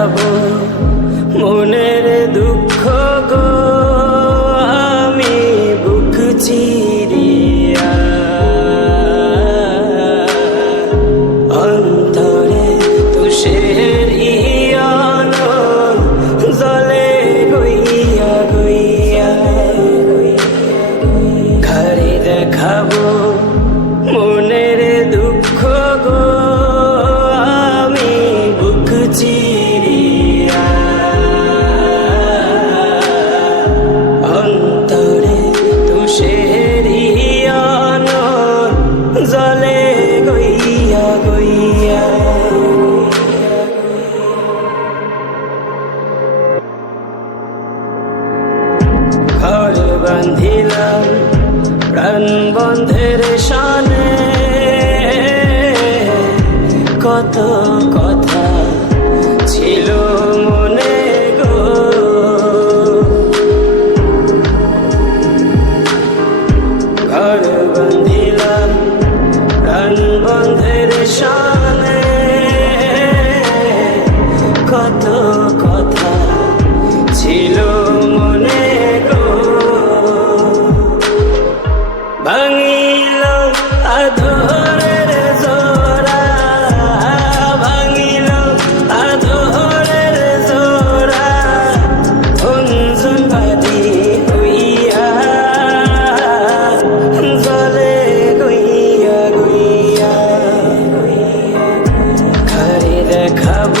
যাব। মনের দুঃখ গো আমি বুক চিরিয়া। অন্তরে তুষে অন্ধের শানে কত কথা ছিল মনে গো। ঘর বন্ধিলাম প্রাণ বন্ধের শান cover.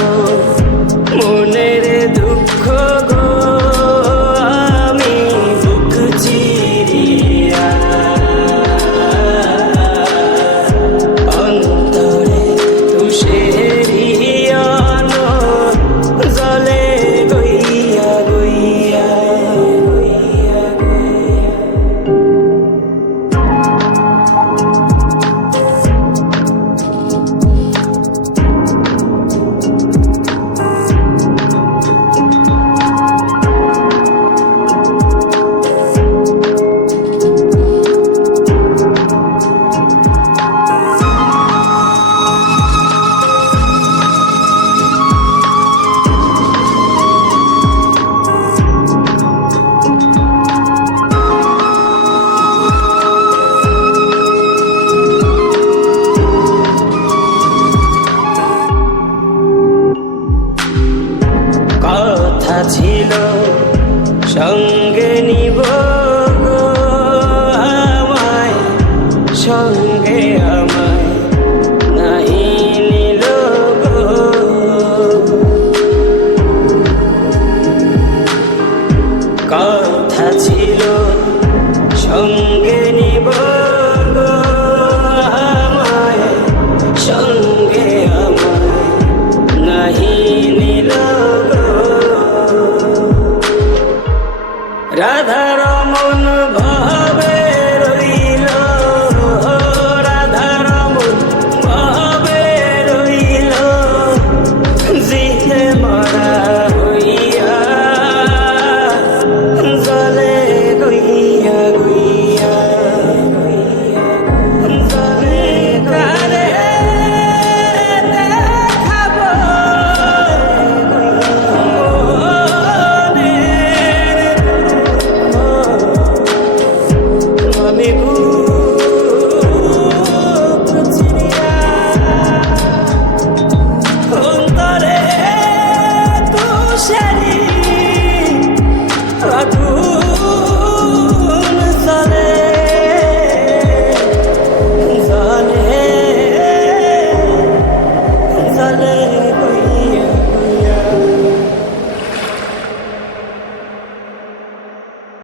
সঙ্গে নিব আমায় সঙ্গে আমায় নিল কথা ছিল সঙ্গে